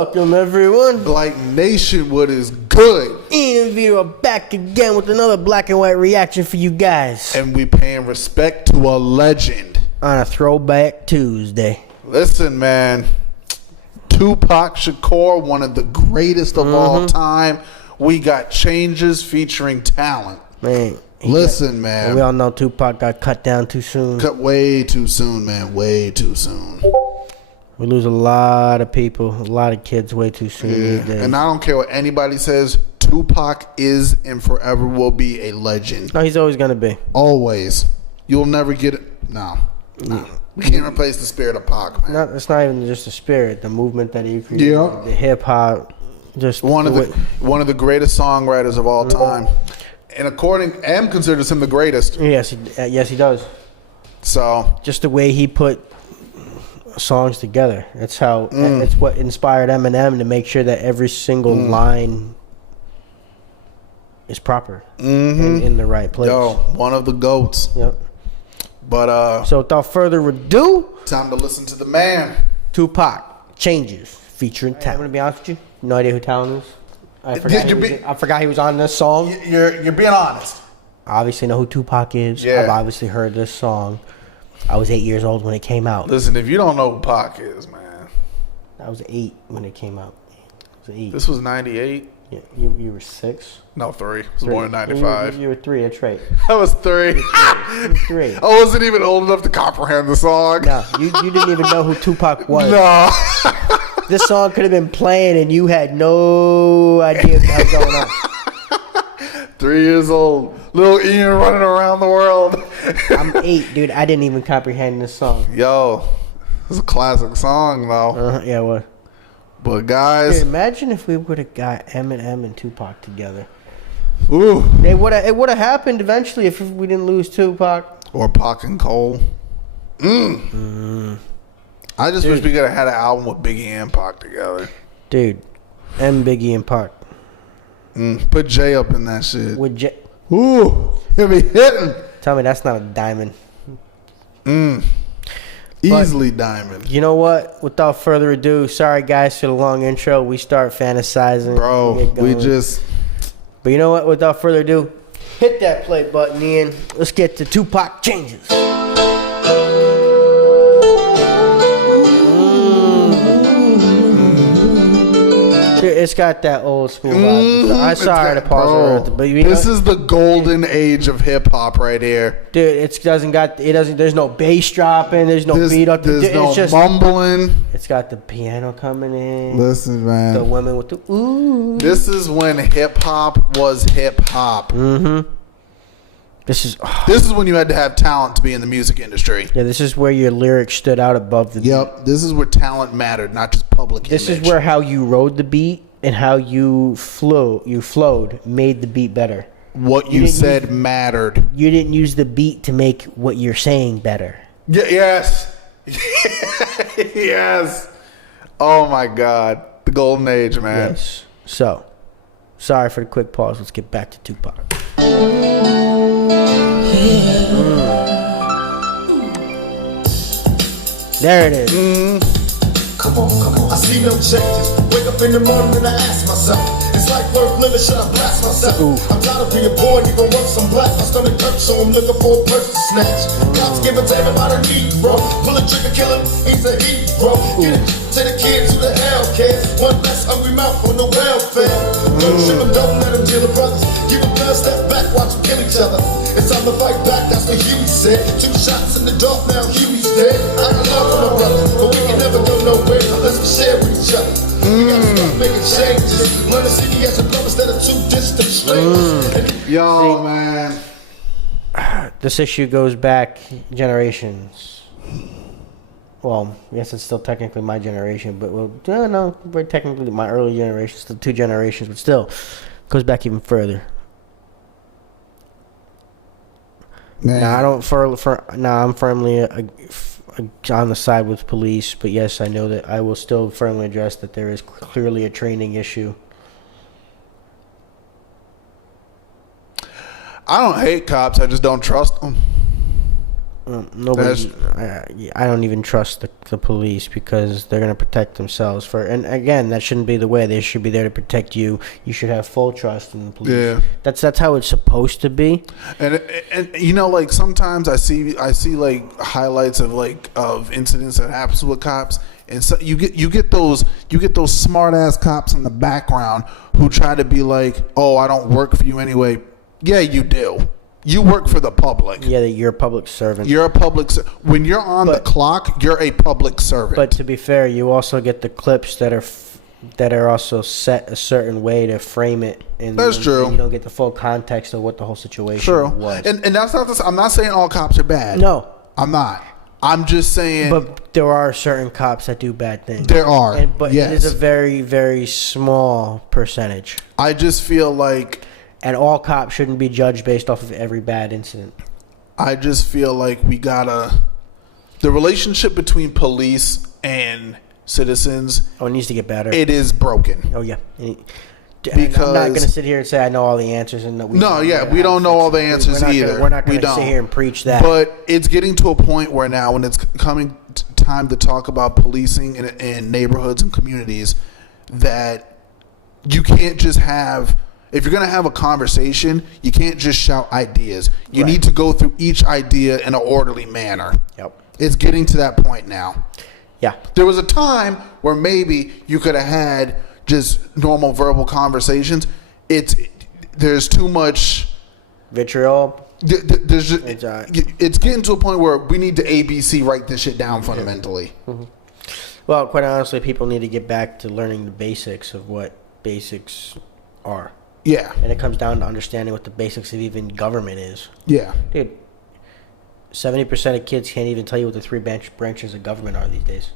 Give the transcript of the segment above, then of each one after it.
Welcome, everyone. Blite Nation, what is good? Ian and Vito are back again with another black and white reaction for you guys. And we paying respect to a legend. On a Throwback Tuesday. Listen, man. Tupac Shakur, one of the greatest of all time. We got Changes featuring Talent. Man. Man. We all know Tupac got cut down too soon. Cut way too soon, man. Way too soon. We lose a lot of people, a lot of kids way too soon these days. And I don't care what anybody says. Tupac is and forever will be a legend. No, he's always going to be. Always. You'll never get it. No. We can't replace the spirit of Pac, man. It's not even just the spirit, the movement that he created, the hip hop, just one of the greatest songwriters of all time, and considers him the greatest. Yes, he does. So just the way he put songs together, it's what inspired Eminem to make sure that every single line is proper in the right place. Yo, one of the GOATs. Yep. But so without further ado, time to listen to the man. Tupac, Changes, featuring Talent. I'm gonna be honest with you, no idea who Talent is. I forgot he was on this song. You're being honest. I obviously know who Tupac is. Yeah. I've obviously heard this song. I was 8 years old when it came out. Listen, if you don't know who Pac is, man. I was 8 when it came out. I was 8. This was 98. Yeah, you were 6. No, 3. I was born in 95. You were 3. That's right. I was 3. You were 3. I wasn't even old enough to comprehend the song. No, you didn't even know who Tupac was. No. This song could have been playing and you had no idea what was going on. 3 years old. Little Ian running around the world. I'm 8, dude. I didn't even comprehend this song. Yo, it's a classic song, though. Yeah, what? But guys, dude, imagine if we would have got Eminem and Tupac together. Ooh, it would have happened eventually if we didn't lose Tupac or Pac and Cole. I just wish we could have had an album with Biggie and Pac together. Dude, and Biggie and Pac. Put Jay up in that shit. With Jay. Ooh, he'll be hitting. Tell me that's not a diamond. Easily diamond. You know what? Without further ado, sorry guys for the long intro. We start fantasizing. Bro, But you know what? Without further ado, hit that play button, Ian. Let's get to Tupac Changes. It's got that old school vibe. I'm sorry to pause it, but this is the golden age of hip hop right here, dude. There's no bass dropping. There's no beat up. There's no mumbling. It's got the piano coming in. Listen, man. The women with the ooh. This is when hip hop was hip hop. This is when you had to have talent to be in the music industry. Yeah, this is where your lyrics stood out above the beat. Yep, this is where talent mattered, not just public image. This is where how you rode the beat and how you flowed made the beat better. What you said mattered. You didn't use the beat to make what you're saying better. Yes. Yes. Oh my God. The golden age, man. Yes. So, sorry for the quick pause. Let's get back to Tupac. There it is. Come on, I see no changes. Wake up in the morning and I ask myself, it's like worth living, should I blast myself? I'm tired of being born, even once I'm black. My stomach hurts, so I'm looking for a person to snatch. Cops give a damn about a need, bro. Pull a trigger, kill him, he's a heat, bro. Get it to the kids who the hell cares. One less hungry mouth on the welfare. Don't ship him, don't let him kill the brothers. Give a blood, step back, watch them kill each other. It's time to fight back, that's what Huey said. 2 shots in the dark, now Huey's dead. I can love my brother, but we can never go nowhere unless we share with each other. We gotta start making changes. Learn to see me as a brother instead of 2 distant strangers. Yo, man. This issue goes back generations. Well, yes, it's still technically my generation, but no, we're technically my early generation, still 2 generations, but still goes back even further. Man. Now I'm firmly on the side with police, but yes, I know that I will still firmly address that there is clearly a training issue. I don't hate cops. I just don't trust them. Nobody. I don't even trust the police because they're going to protect themselves. And again, that shouldn't be the way. They should be there to protect you. You should have full trust in the police. Yeah. That's how it's supposed to be. And you know, like sometimes I see like highlights of incidents that happens with cops, and so you get those smart ass cops in the background who try to be like, oh, I don't work for you anyway. Yeah, you do. You work for the public. Yeah, you're a public servant. You're a when you're on the clock, you're a public servant. But to be fair, you also get the clips that are also set a certain way to frame it. And that's true. And you don't get the full context of what the whole situation was. And that's not. I'm not saying all cops are bad. No, I'm not. I'm just saying. But there are certain cops that do bad things. There are. But yes. It is a very, very small percentage. I just feel like. And all cops shouldn't be judged based off of every bad incident. I just feel like the relationship between police and citizens. Oh, it needs to get better. It is broken. Oh, yeah. Because I'm not going to sit here and say I know all the answers. And we don't know all the answers either. We're not going to sit here and preach that. But it's getting to a point where now when it's coming time to talk about policing in neighborhoods and communities, that you can't just have... If you're going to have a conversation, you can't just shout ideas. You need to go through each idea in an orderly manner. Yep. It's getting to that point now. Yeah. There was a time where maybe you could have had just normal verbal conversations. There's too much vitriol. It's getting to a point where we need to ABC write this shit down fundamentally. Mm-hmm. Well, quite honestly, people need to get back to learning the basics of what basics are. Yeah. And it comes down to understanding what the basics of even government is. Yeah. Dude, 70% of kids can't even tell you what the three branches of government are these days.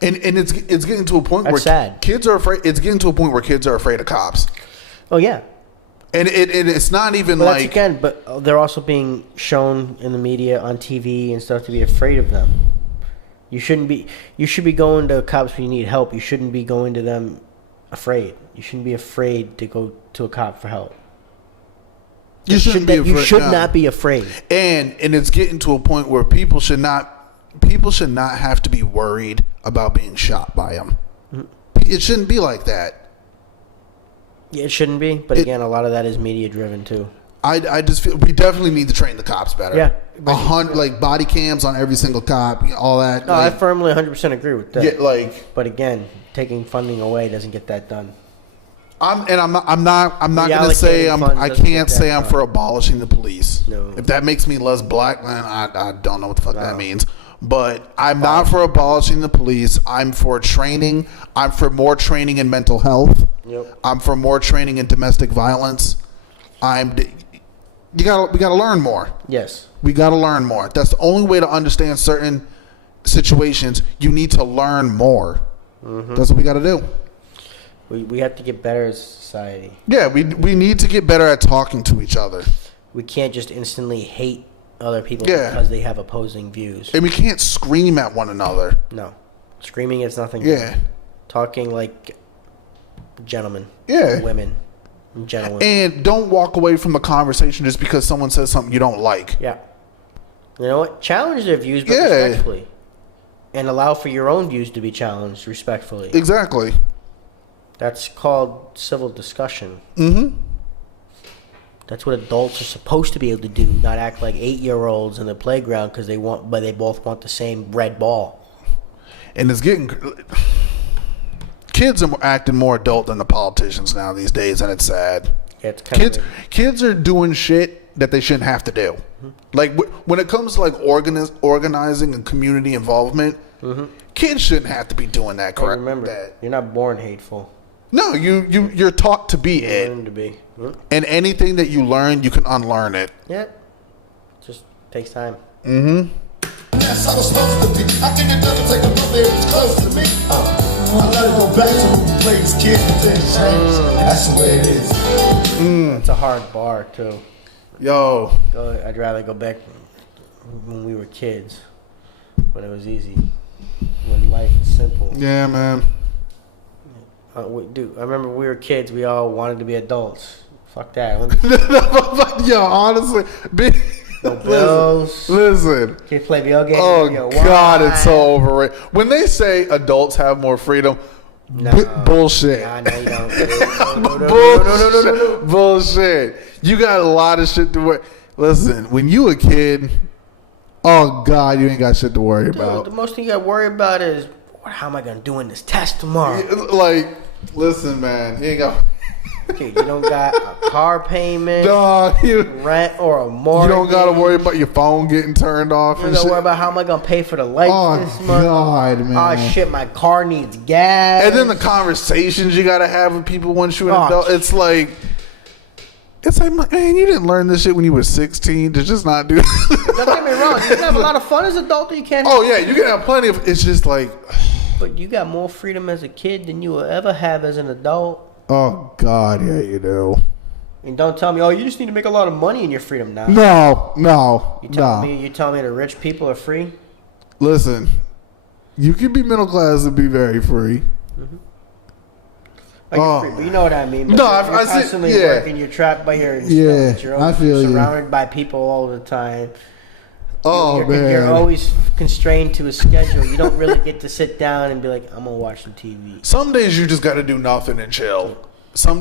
And it's getting to a point That's where sad. Kids are afraid. It's getting to a point where kids are afraid of cops. Oh, yeah. And it's not even but again, but they're also being shown in the media, on TV and stuff, to be afraid of them. You should be going to cops when you need help. You shouldn't be going to them afraid. You shouldn't be afraid to go to a cop for help. You shouldn't be afraid. You should not be afraid. And it's getting to a point where people should not have to be worried about being shot by them. Mm-hmm. It shouldn't be like that. Yeah, it shouldn't be. But again, a lot of that is media driven too. I just feel we definitely need to train the cops better. Yeah. 100 like body cams on every single cop, all that. No, I firmly 100% agree with that. Yeah, but again, taking funding away doesn't get that done. I'm not going to say I can't say I'm for abolishing the police. No. If that makes me less black, then I don't know what the fuck that means. But I'm not for abolishing the police. I'm for training. I'm for more training in mental health. Yep. I'm for more training in domestic violence. We gotta learn more. Yes. We gotta learn more. That's the only way to understand certain situations. You need to learn more. Mm-hmm. That's what we gotta do. We have to get better as a society. Yeah, we need to get better at talking to each other. We can't just instantly hate other people because they have opposing views. And we can't scream at one another. No. Screaming is nothing. Yeah. Good. Talking like gentlemen. Yeah. Women. Gentlemen. And don't walk away from the conversation just because someone says something you don't like. Yeah. You know what? Challenge their views, but respectfully. And allow for your own views to be challenged respectfully. Exactly. That's called civil discussion. Mm-hmm. That's what adults are supposed to be able to do, not act like 8-year-olds in the playground because they both want the same red ball. And it's getting... Kids are acting more adult than the politicians now these days, and it's sad. Yeah, it's kind kids are doing shit that they shouldn't have to do. Mm-hmm. Like when it comes to like organizing and community involvement, mm-hmm. Kids shouldn't have to be doing that. Correct? Remember, you're not born hateful. No, you're taught to be it. Learn to be. Mm-hmm. And anything that you learn, you can unlearn it. Yeah, just takes time. Mm-hmm. That's how it's supposed to be. I think it doesn't take a little bit close to me. I let it go back to when we played as kids and then change. That's the way it is. It's a hard bar too. Yo. I'd rather go back when we were kids, when it was easy, when life was simple. Yeah, man. Dude, I remember when we were kids, we all wanted to be adults. Fuck that. Yo, honestly, No bills. Listen. Can you play video games? Oh, Yo, God, why? it's so overrated. When they say adults have more freedom, No. bullshit. Nah, no, you don't. No. Bullshit. You got a lot of shit to worry. Listen, when you a kid, oh, God, you ain't got shit to worry about. The most thing you got to worry about is, how am I going to do in this test tomorrow? Like, listen, man, you ain't got... Dude, you don't got a car payment, rent, or a mortgage. You don't got to worry about your phone getting turned off. You don't got to worry about how am I going to pay for the lights this month. Oh, God, man. Oh, shit, my car needs gas. And then the conversations you got to have with people once you're an adult. It's like, man, you didn't learn this shit when you were 16 to just not do Don't get me wrong. You can have a lot of fun as an adult, but you can't. Oh, yeah, you can have plenty of... It's just like... But you got more freedom as a kid than you will ever have as an adult. Oh, God, yeah, you do. And don't tell me, you just need to make a lot of money in your freedom now. No. You telling me the rich people are free? Listen, you can be middle class and be very free. Mm-hmm. You're free, but you know what I mean. But No, you're constantly working. You're trapped by your instincts. You're always surrounded by people all the time. Man. You're always constrained to a schedule. You don't really get to sit down and be like, I'm going to watch some TV. Some days you just got to do nothing and chill.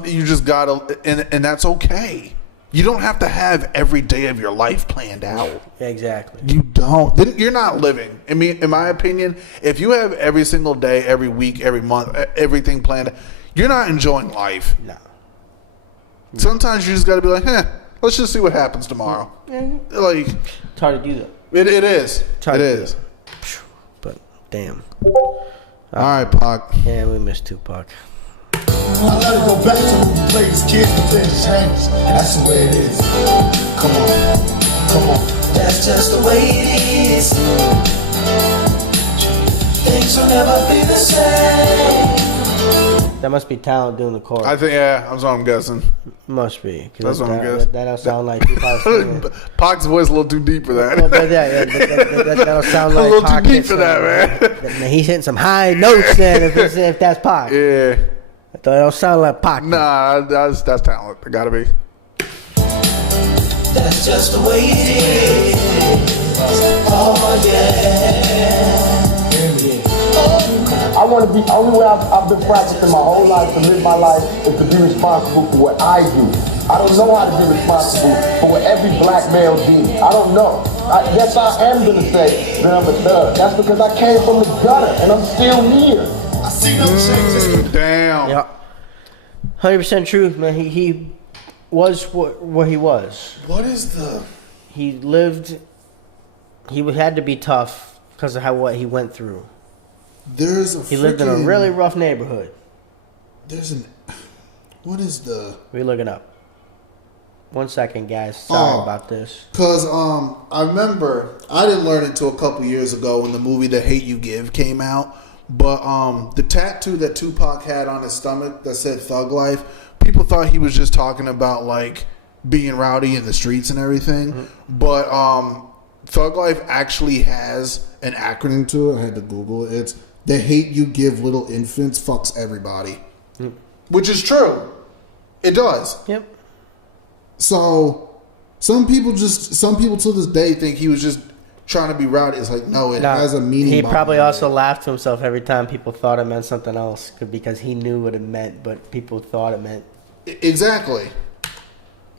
You just got to, and that's okay. You don't have to have every day of your life planned out. Yeah, exactly. You don't. Then you're not living. I mean, in my opinion, if you have every single day, every week, every month, everything planned, you're not enjoying life. No. Sometimes you just got to be like, let's just see what happens tomorrow. Mm-hmm. Like, it's hard to do that. It is. It is. But damn. All right, Pac. Yeah, we miss Tupac. I let it go back to when we played as kids, but then it changed. That's the way it is. Come on. That's just the way it is. Things will never be the same. That must be talent doing the chorus. I think, that's what I'm guessing. Must be. That's what I'm guessing. That don't sound like Tupac. Pac's voice is a little too deep for that. That don't sound like a little Pac too deep for that, man. He's hitting some high notes then if that's Pac. Yeah. That don't sound like Pac. Nah, that's talent. It gotta be. That's just the way it is. Oh, yeah. I want to be, only way I've been practicing my whole life to live my life is to be responsible for what I do. I don't know how to be responsible for what every black male did. I don't know. Yes, I am going to say that I'm a thug. That's because I came from the gutter and I'm still here. I see no changes. Damn. Yeah. 100% truth, man. He was what he was. What is the... He lived... He had to be tough because of what he went through. He lived in a really rough neighborhood. What is the... We're looking up. 1 second, guys. Sorry about this. Because I remember, I didn't learn it until a couple years ago when the movie The Hate You Give came out. But the tattoo that Tupac had on his stomach that said Thug Life, people thought he was just talking about like being rowdy in the streets and everything. Mm-hmm. But Thug Life actually has an acronym to it. I had to Google it. It's The Hate You Give Little Infants Fucks Everybody. Mm. Which is true. It does. Yep. So some people to this day think he was just trying to be rowdy. It's like, no, it has a meaning. He probably also laughed to himself every time people thought it meant something else because he knew what it meant, but people thought it meant. Exactly.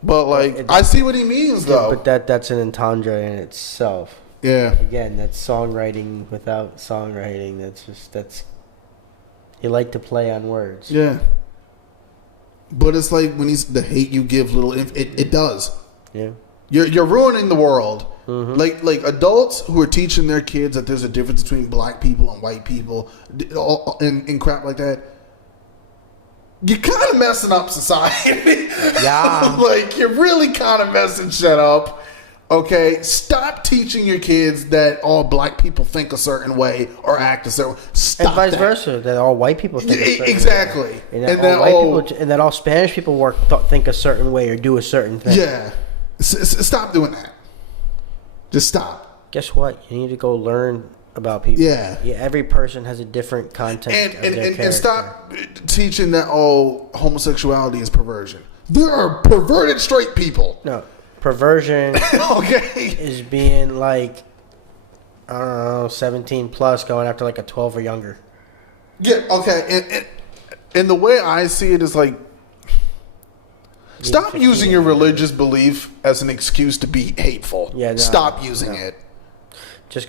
But like, I see what he means though. But that's an entendre in itself. Yeah. Again, that's songwriting without songwriting. That's you like to play on words. Yeah. But it's like when he's the hate you give little it does. Yeah. You're ruining the world. Mm-hmm. Like adults who are teaching their kids that there's a difference between black people and white people and crap like that. You're kind of messing up society. Yeah. Like you're really kind of messing shit up. Okay, stop teaching your kids that all black people think a certain way or act a certain way. Stop and vice versa, that all white people think a certain exactly. way. And that all Spanish people think a certain way or do a certain thing. Yeah. Stop doing that. Just stop. Guess what? You need to go learn about people. Yeah. Every person has a different content of their character. And stop teaching that homosexuality is perversion. There are perverted straight people. No. perversion Okay. is being like, I don't know, 17 plus going after like a 12 or younger. Yeah, okay. And the way I see it is like, stop using your religious belief as an excuse to be hateful. Yeah, no, stop using it. Just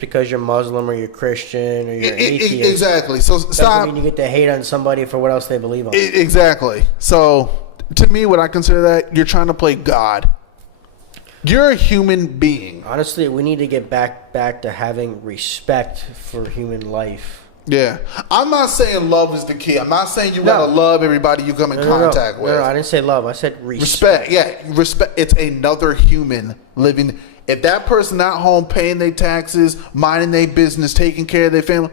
because you're Muslim or you're Christian or you're atheist. Exactly. So Doesn't stop. mean you get to hate on somebody for what else they believe on. Exactly. So to me, what I consider that, you're trying to play God. You're a human being. Honestly, we need to get back to having respect for human life. Yeah. I'm not saying love is the key. I'm not saying you gotta love everybody you come in contact with. No, I didn't say love. I said Respect. Yeah, respect. It's another human living. If that person not home paying their taxes, minding their business, taking care of their family,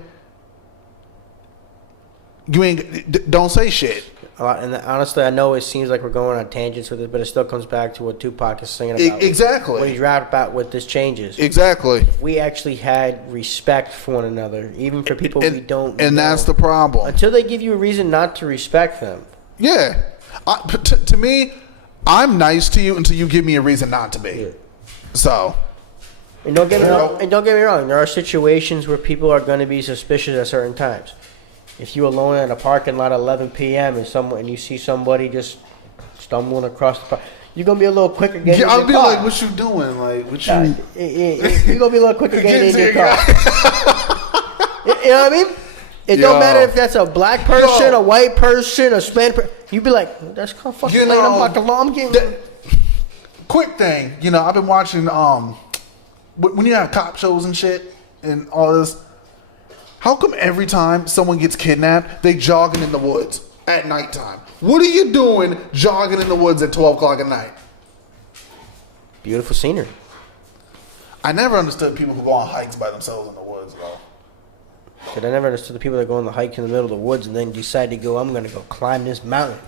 you ain't. Don't say shit. And honestly, I know it seems like we're going on tangents with it, but it still comes back to what Tupac is singing about. Exactly. What he's rapping about with this changes. Exactly. If we actually had respect for one another, even for people we don't know. And that's the problem. Until they give you a reason not to respect them. Yeah. To me, I'm nice to you until you give me a reason not to be. Yeah. So. And don't get me wrong. There are situations where people are going to be suspicious at certain times. If you're alone in a parking lot at 11 p.m. and you see somebody just stumbling across the park, you're gonna be a little quicker getting in your car. I'll be like, "What you doing? Like, what you?" You're gonna be a little quicker getting in your car. You know what I mean? It don't matter if that's a black person, a white person, a Spanish person. You'd be like, "That's kind of fucking late. I'm like, I'm getting." Quick thing, I've been watching when you have cop shows and shit and all this. How come every time someone gets kidnapped, they jogging in the woods at nighttime? What are you doing jogging in the woods at 12 o'clock at night? Beautiful scenery. I never understood people who go on hikes by themselves in the woods, though. But I never understood the people that go on the hike in the middle of the woods and then decide to go, I'm going to go climb this mountain.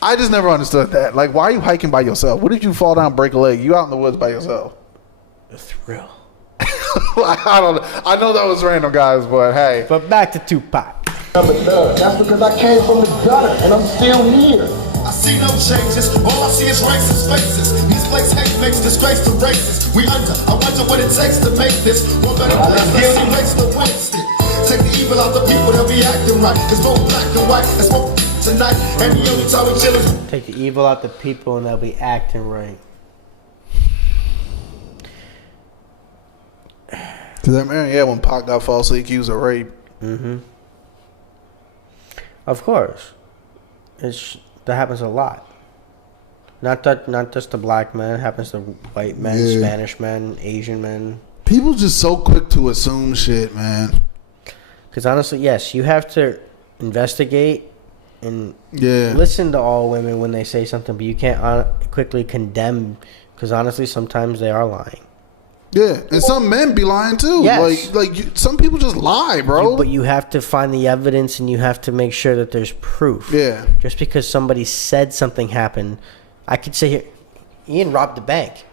I just never understood that. Like, why are you hiking by yourself? What if you fall down, break a leg? You out in the woods by yourself. The thrill. I don't know. I know that was random, guys, but hey. But back to Tupac. That's because I came from the gutter and I'm still here. I see no changes, all I see is racist faces. These places hate makes disgrace to races. We under, I wonder what it takes to make this one better place. Let's see race to waste it. Take the evil out the people, they'll be acting right. Cause both black and white, that's what tonight. And the only time we chill is take the evil out the people and they'll be acting right. Cause that man, when Pac got falsely accused of rape. Mm-hmm. Of course, that happens a lot. Not just to black men. It happens to white men, Spanish men, Asian men. People just so quick to assume shit, man. Because honestly, yes, you have to investigate and listen to all women when they say something, but you can't quickly condemn. Because honestly, sometimes they are lying. Yeah, and some men be lying too. Yes. Some people just lie, bro. But you have to find the evidence, and you have to make sure that there's proof. Yeah. Just because somebody said something happened, I could say here, Ian robbed the bank.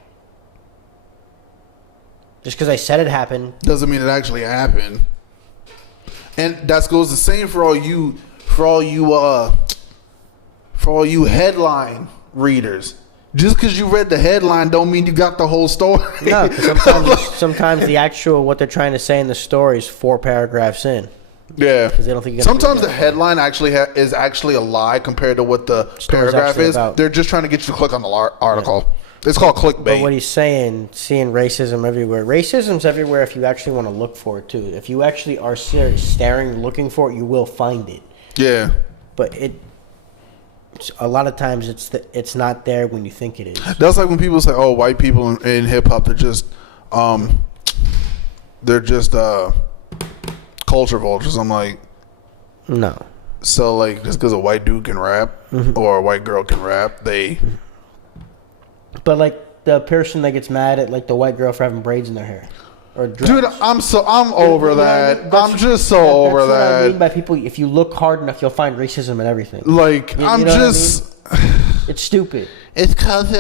Just because I said it happened doesn't mean it actually happened. And that goes the same for all you headline readers. Just because you read the headline don't mean you got the whole story. No, because sometimes the actual what they're trying to say in the story is 4 paragraphs in. Yeah, because they don't think. Sometimes the headline actually is actually a lie compared to what the paragraph is. About. They're just trying to get you to click on the article. Yeah. It's called clickbait. But what he's saying, seeing racism everywhere. Racism's everywhere if you actually want to look for it too. If you actually are staring, looking for it, you will find it. Yeah. But a lot of times it's not there when you think it is. That's like when people say, "Oh, white people in hip hop, they're just culture vultures." I'm like, no. So like, just because a white dude can rap or a white girl can rap, they. But like the person that gets mad at like the white girl for having braids in their hair. Or dreads. Dude, I'm over that. I'm just so over that. That's what I mean by people. If you look hard enough, you'll find racism in everything. Like it's stupid. It's cause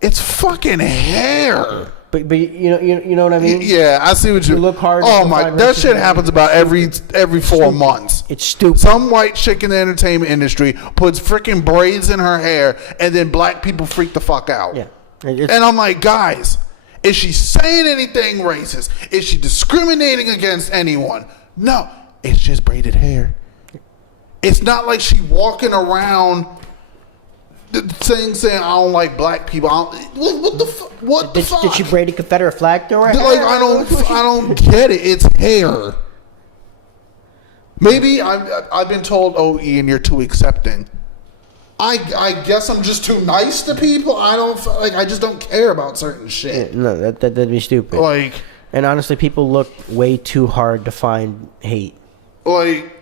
it's fucking hair. But you know what I mean? Yeah, I see what you look hard. Oh my, that shit happens about every 4 months. It's stupid. Some white chick in the entertainment industry puts freaking braids in her hair, and then black people freak the fuck out. Yeah. It's- And I'm like, guys, is she saying anything racist? Is she discriminating against anyone? No, it's just braided hair. It's not like she walking around saying I don't like black people. What the fuck? Did she braid a Confederate flag through her hair? Like I don't get it. It's hair. Maybe I've been told, oh, Ian, you're too accepting. I guess I'm just too nice to people. I just don't care about certain shit. No, that'd be stupid. Like, and honestly, people look way too hard to find hate. Like,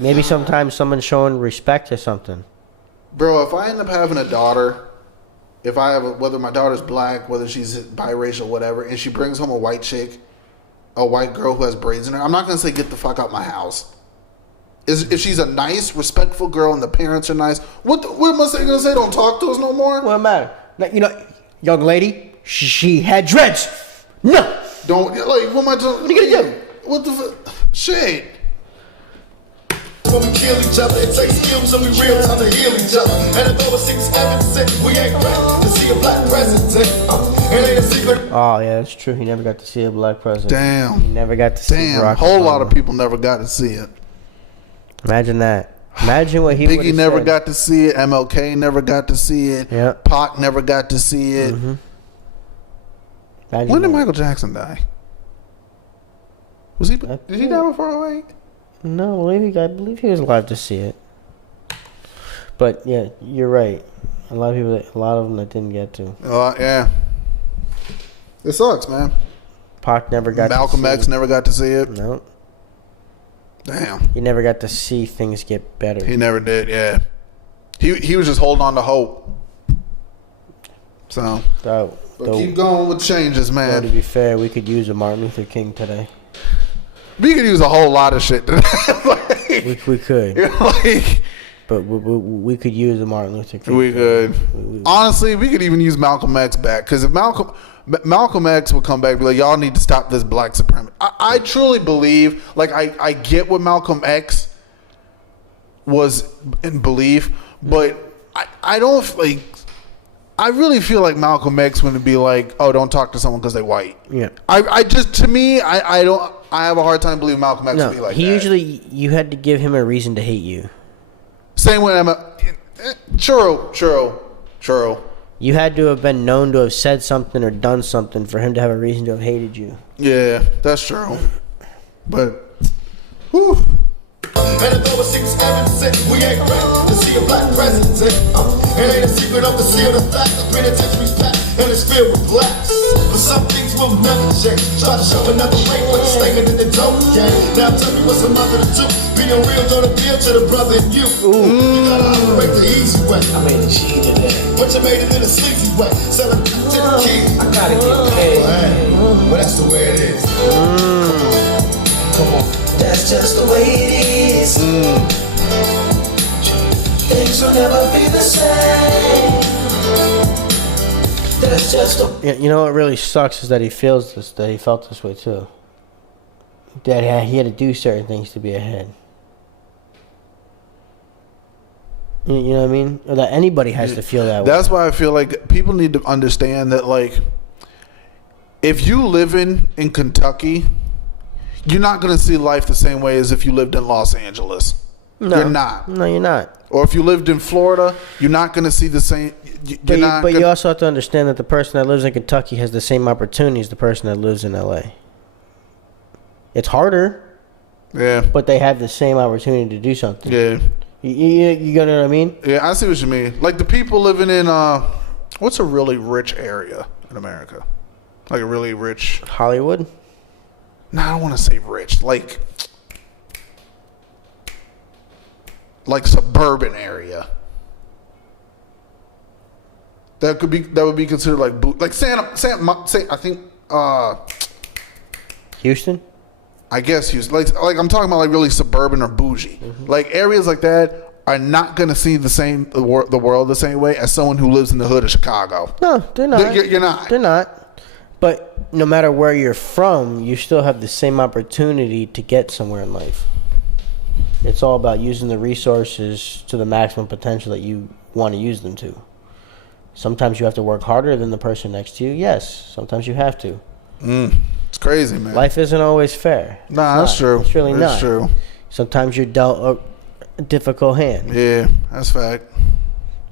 Maybe sometimes someone's showing respect or something. bro, if I end up having a daughter, if I have whether my daughter's black, whether she's biracial, whatever, and she brings home a white chick, a white girl who has braids in her, I'm not gonna say get the fuck out my house. If she's a nice, respectful girl and the parents are nice, what am I gonna say? Don't talk to us no more. What matter? Now, young lady, she had dreads. No. Don't like. What am I doing? What are you gonna do? What the fuck? Shit. When we kill each other, it takes skills and we real time to heal each other. And if over 6, 7, 6, we ain't ready to see a black president. It ain't a secret. Oh yeah, that's true. He never got to see a black president. Damn. He never got to see. Damn. Barack A whole Obama. lot of people never got to see it. Imagine that. Imagine what he would Biggie have never said. got to see it. MLK never got to see it. Yep. Pac never got to see it. Mm-hmm. Imagine When did that. Michael Jackson die? Did he die before 08? No, I believe he was alive to see it. But yeah, you're right. A lot of them that didn't get to. Yeah. It sucks, man. Pac never got Malcolm to see X never got to see it. No. Damn. He never got to see things get better. He never did, yeah. He was just holding on to hope. So, Though, keep going with changes, to man. be fair, we could use a Martin Luther King today. We could use a whole lot of shit today. Like, We could. like, But we could use a Martin Luther King. we could. Honestly, we could even use Malcolm X back. Because if Malcolm X would come back and be like, y'all need to stop this black supremacy. I truly believe, like, I get what Malcolm X was in belief, but I don't, like, I really feel like Malcolm X wouldn't be like, oh, don't talk to someone because they're white. Yeah. I just, to me, I don't, I have a hard time believing Malcolm X would be like that. Usually, you had to give him a reason to hate you. Same way true. You had to have been known to have said something or done something for him to have a reason to have hated you. Yeah, that's true. But, whew. And if over 6, 7, 6, we ain't ready to see a black president. It ain't a secret of the seal, the fact the penitentiary's packed and it's filled with blacks. But some things will never change. Try to show another way, but it's staying in the dope game. Now tell me what's a mother to do. Being real don't appeal to the brother in you. You gotta operate the easy way. I made a G today. But you made it in a sleazy way. Sell it to the kid. I gotta get paid. Well, that's the way it is. Come on. That's just the way it is. Things will never be the same. That's just the. Yeah, you know what really sucks is that he felt this way too. That he had to do certain things to be ahead. You know what I mean? Or that anybody has to feel that way. That's why I feel like people need to understand that, like, if you live in Kentucky, you're not going to see life the same way as if you lived in Los Angeles. No. You're not. No, you're not. Or if you lived in Florida, you're not going to see the same. But you also have to understand that the person that lives in Kentucky has the same opportunity as the person that lives in LA. It's harder, Yeah. but they have the same opportunity to do something. Yeah. You know what I mean? Yeah, I see what you mean. Like the people living in, what's a really rich area in America? Like a really rich. Hollywood? No, I don't want to say rich. Like suburban area. That would be considered like I think Houston? I guess Houston. Like I'm talking about like really suburban or bougie. Like areas like that are not going to see the world the same way as someone who lives in the hood of Chicago. No, they're not. You're not. They're not. But no matter where you're from, you still have the same opportunity to get somewhere in life. It's all about using the resources to the maximum potential that you want to use them to. Sometimes you have to work harder than the person next to you. Yes, sometimes you have to. It's crazy, man. Life isn't always fair. Nah, that's true. It's really that's not. true. Sometimes you're dealt a difficult hand. Yeah, that's fact.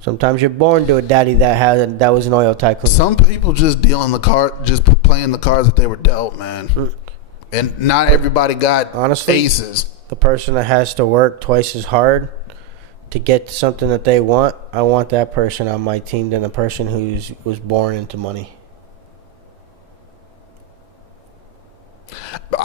Sometimes you're born to a daddy that was an oil tycoon. Some people just dealing the card, just playing the cards that they were dealt, man. And not everybody got honestly, aces. The person that has to work twice as hard to get to something that they want, I want that person on my team than the person was born into money.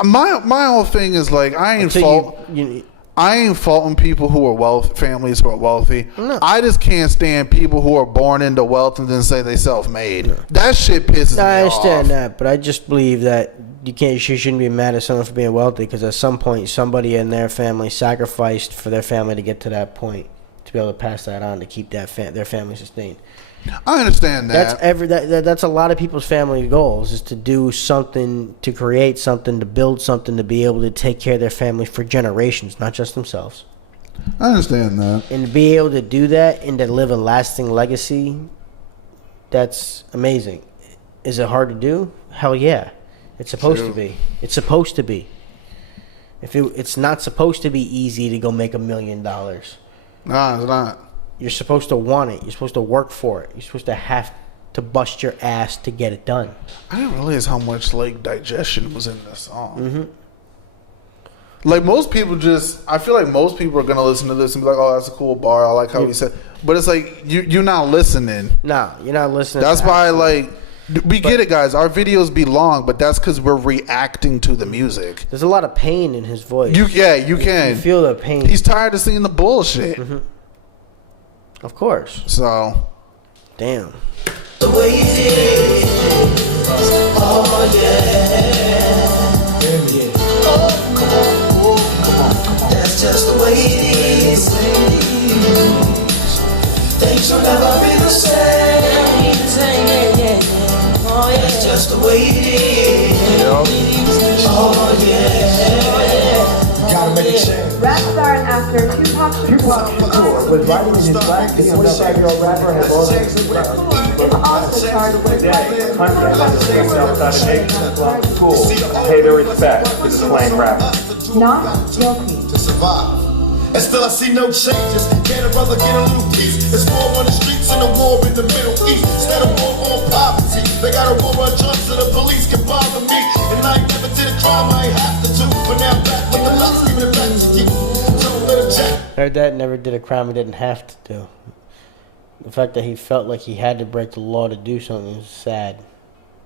My whole thing is like I ain't faulting people who are families who are wealthy. No. I just can't stand people who are born into wealth and then say they self-made. No. That shit pisses me off. I understand that, but I just believe that you shouldn't be mad at someone for being wealthy because at some point somebody in their family sacrificed for their family to get to that point to be able to pass that on to keep their family sustained. I understand that. That's a lot of people's family goals is to do something, to create something, to build something, to be able to take care of their family for generations, not just themselves. I understand that. And to be able to do that and to live a lasting legacy, that's amazing. Is it hard to do? Hell yeah. It's supposed to be. It's supposed to be. It's not supposed to be easy to go make $1 million. No, it's not. You're supposed to want it. You're supposed to work for it. You're supposed to have to bust your ass to get it done. I didn't realize how much like digestion was in this song. Mm-hmm. Like most people I feel like most people are gonna listen to this and be like, "Oh, that's a cool bar. I like how he said." But it's like you're not listening. No, you're not listening. That's why we get it, guys. Our videos be long, but that's because we're reacting to the music. There's a lot of pain in his voice. You can. You feel the pain. He's tired of seeing the bullshit. Mm-hmm. Of course. So. Damn. The way it is. Oh, yeah. Oh, come on. That's just the way it is. Things will never be the same. Oh, yeah. That's just the way it is. Oh, yeah. Gotta make a change. Rap star and actor Tupac Shakur was writing in his black, the 25-year-old rapper has also is also charged with today, countries understand outside of nation, schools, pay their respect to the slain rapper. not guilty. To survive. And still I see no changes. Can a brother get a little peace? It's war on the streets and a war in the Middle East. Instead of war on poverty, they got a war on drugs so the police can bother me. And I ain't never did a crime I ain't have to do. But now I'm back with the locks, giving it back to you. So little Jack. Heard that, never did a crime he didn't have to do. The fact that he felt like he had to break the law to do something is sad.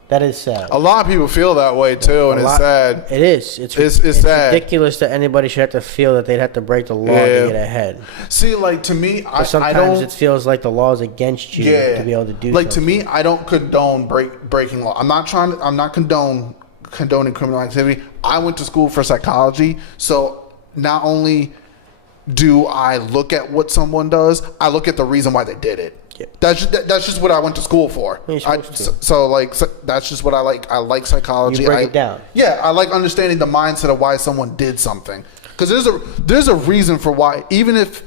That is sad. A lot of people feel that way too, and it's sad. It is. It's sad. Ridiculous that anybody should have to feel that they'd have to break the law to get ahead. See, like to me, sometimes it feels like the law is against you to be able to do. Like something. to me, I don't condone breaking law. I'm not condoning criminal activity. I went to school for psychology, so not only do I look at what someone does, I look at the reason why they did it. Yeah. That's just what I went to school for. So that's just what I like. I like psychology. You break it down. Yeah, I like understanding the mindset of why someone did something. Because there's a reason for why. Even if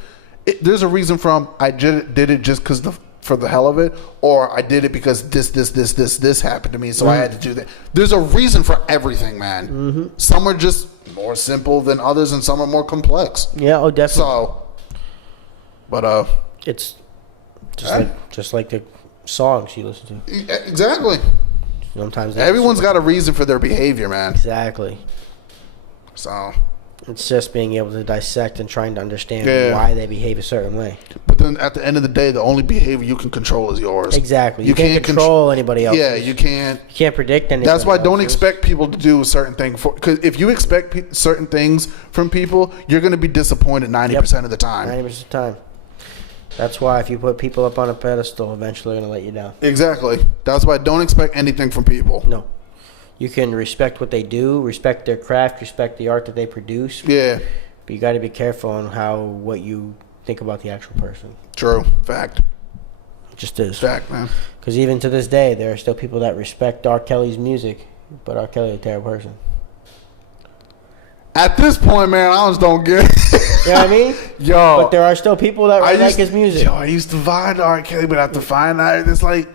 there's a reason from I did it just because for the hell of it, or I did it because this happened to me, so I had to do that. There's a reason for everything, man. Mm-hmm. Some are just more simple than others, and some are more complex. Yeah, oh, definitely. So, but it's just like the songs you listen to. Exactly. Sometimes everyone's got a reason for their behavior, man. Exactly. So it's just being able to dissect and trying to understand why they behave a certain way. But then at the end of the day, the only behavior you can control is yours. Exactly. You can't control anybody else. Yeah, you can't. You can't predict anything. That's why don't expect people to do certain things. Because if you expect certain things from people, you're going to be disappointed 90% of the time. 90% of the time. That's why if you put people up on a pedestal, eventually they're going to let you down. Exactly. That's why don't expect anything from people. No. You can respect what they do, respect their craft, respect the art that they produce. Yeah. But you got to be careful on what you think about the actual person. True. Fact. It just is. Fact, man. Because even to this day, there are still people that respect R. Kelly's music, but R. Kelly is a terrible person. At this point, man, I just don't get it. You know what I mean? Yo. But there are still people that really like his music. Yo, I used to vibe to R. Kelly, but after finding out, it's like...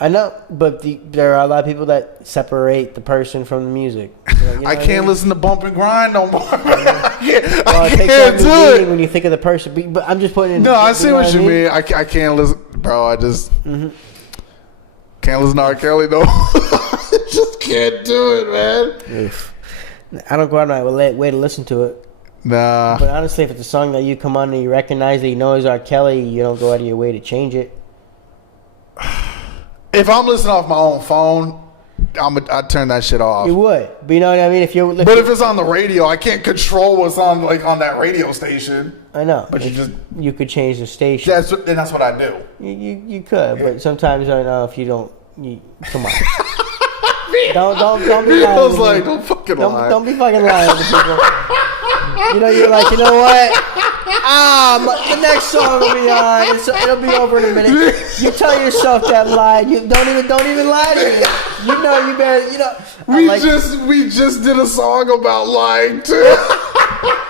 I know, but there are a lot of people that separate the person from the music. You know I can't listen to Bump and Grind no more. I can't do it. When you think of the person. But I'm just putting in... No, I see what you I mean? mean. I can't listen... Bro, I just... Can't listen to R. Kelly, though. Just can't do it, man. Oof. I don't go out of my way to listen to it. Nah. But honestly, if it's a song that you come on and you recognize that you know is R. Kelly, you don't go out of your way to change it. If I'm listening off my own phone, I'd turn that shit off. You would. But you know what I mean? If If it's on the radio, I can't control what's on on that radio station. I know. But you could change the station. That's what I do. You could, but sometimes I know if you don't. Come on. don't be lying. I was like, don't fucking lie. Don't be fucking lying to people. You know, you're like, you know what? The next song will be on. It'll be over in a minute. You tell yourself that lie. You don't even lie to me. You know, you better. You know. We just did a song about lying too.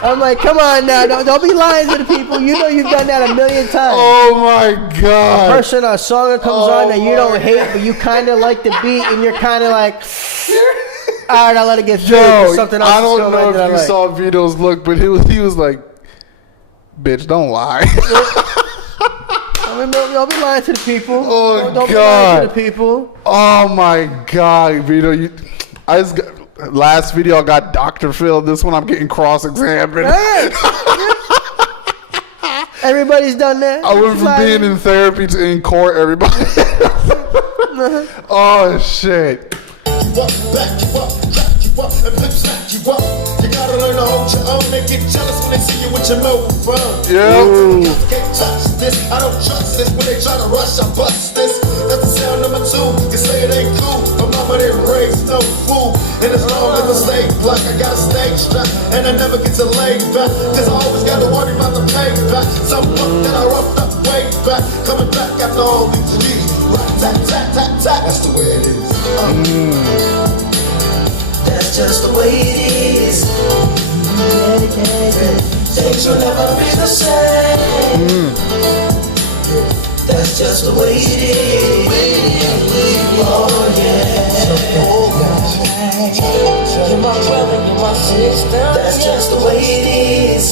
I'm like, come on now, don't be lying to the people. You know you've done that a million times. Oh my god! A song that comes on that you don't hate, but you kind of like the beat, and you're kind of like, all right, I'll let it get through. Yo, Something else I don't know like if you saw Vito's look, but he was like, "Bitch, don't lie." Don't be lying to the people. Oh don't god! Be lying to the people. Oh my god, Vito! Last video I got Dr. Phil. This one I'm getting cross-examined. Hey. Everybody's done that. I went from being in therapy to in court. Everybody. Oh shit. You up, back you up, crack you up, and flip slack you up. You gotta learn to hold your own. They get jealous when they see you with your microphone. Yeah. Can't touch this. I don't trust this. When they try to rush, I bust this. That's the sound number 2. You say it ain't cool. My mama didn't raise no fool. And as long as I stay black, I got a stage strap. And I never get to lay back. Cause I always got to worry about the payback. Some fuck that I roughed up way back. Coming back after all these years. Right, tat, tat, tat, tat. That's the way it is. That's just the way it is. Things will never be the same. That's just the way it is. Oh yeah. You're my brother, you're my sister. That's just the way it is.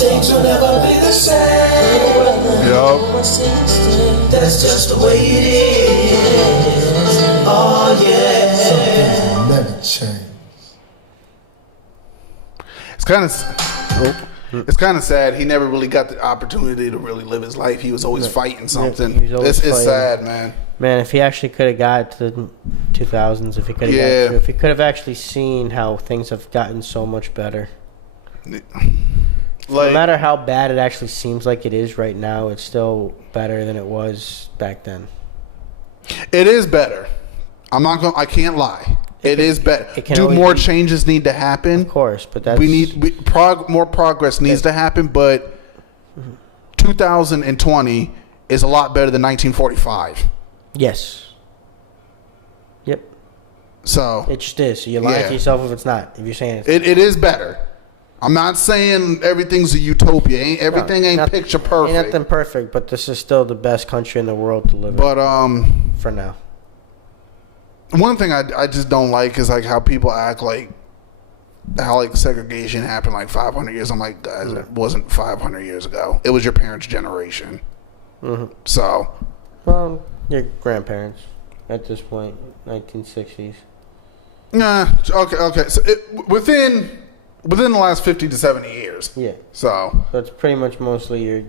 Things will never be the same. That's just the way it is. Oh yeah. Never change. It's kind of sad. He never really got the opportunity to really live his life. He was always fighting something. He was always It's fighting. sad, man. Man, if he actually could have got to the 2000s, if he could have actually seen how things have gotten so much better. No matter how bad it actually seems like it is right now, it's still better than it was back then. It is better. I can't lie. It is better. Do more changes need to happen? Of course, but that's... more progress needs to happen, but 2020 is a lot better than 1945. Yes. Yep. So... It just is. So you're lying to yourself if it's not. If you're saying it's... It is better. I'm not saying everything's a utopia. Everything ain't picture perfect. Ain't nothing perfect, but this is still the best country in the world to live in. But, for now. One thing I just don't like is like how people act like how like segregation happened like 500 years. I'm like, guys, it wasn't 500 years ago. It was your parents' generation. Mm-hmm. So, well, your grandparents at this point, 1960s. Nah, okay. So within the last 50 to 70 years. Yeah. So it's pretty much mostly your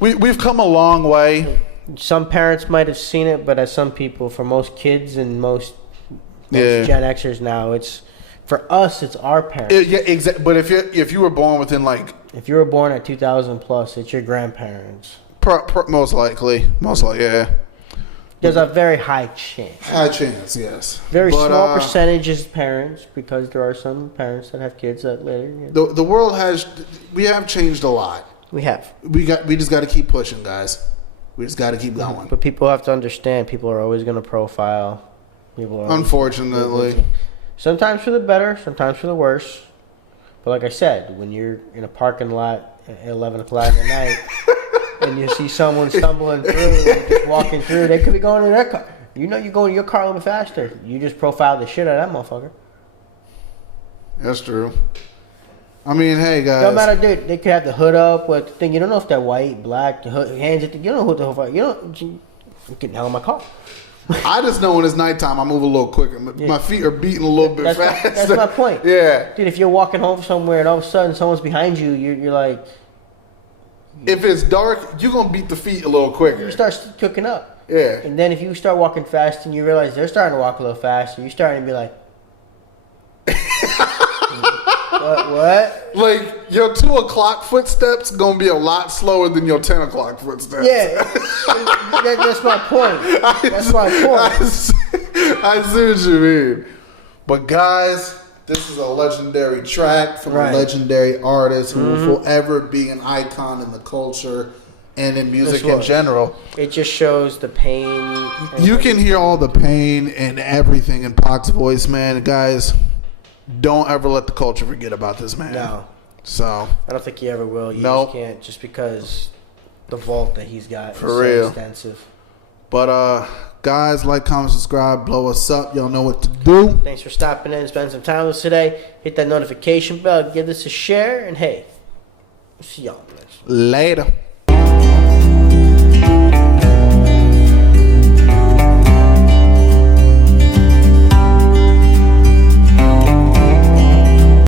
we've come a long way. Some parents might have seen it, but as some people, for most kids and most Gen Xers now, it's for us. It's our parents. Exactly. But if you were born within like, if you were born at 2000 plus, it's your grandparents. Most likely, yeah. There's a very high chance. High chance, yes. Very small percentage is parents, because there are some parents that have kids that later. The world we have changed a lot. We have. We just got to keep pushing, guys. We just got to keep going. But people have to understand, people are always going to profile. Unfortunately. Sometimes for the better, sometimes for the worse. But like I said, when you're in a parking lot at 11 o'clock at night and you see someone stumbling through, just walking through, they could be going to their car. You know you're going to your car a little bit faster. You just profile the shit out of that motherfucker. That's true. I mean, hey guys. No matter, dude, they could have the hood up with the thing. You don't know if they're white, black, the hood, hands at the, you don't know who the fuck. You don't. You get hell in my car. I just know when it's nighttime, I move a little quicker. My feet are beating a little bit faster. That's my point. Yeah. Dude, if you're walking home somewhere and all of a sudden someone's behind you, you're like. If it's dark, you're going to beat the feet a little quicker. You start cooking up. Yeah. And then if you start walking fast and you realize they're starting to walk a little faster, you're starting to be like. What? Like, your 2 o'clock footsteps going to be a lot slower than your 10 o'clock footsteps. Yeah. That's my point. That's my point. I see what you mean. But guys, this is a legendary track from a legendary artist who will forever be an icon in the culture and in music in general. It just shows the pain. You can hear all the pain and everything in Pac's voice, man. Guys, don't ever let the culture forget about this man. No. So I don't think he ever will. You Nope. just can't, just because the vault that he's got For is real. so extensive. But guys, like, comment, subscribe, blow us up. Y'all know what to do. Thanks for stopping in and spending some time with us today. Hit that notification bell, give this a share, and hey, see y'all next. Later.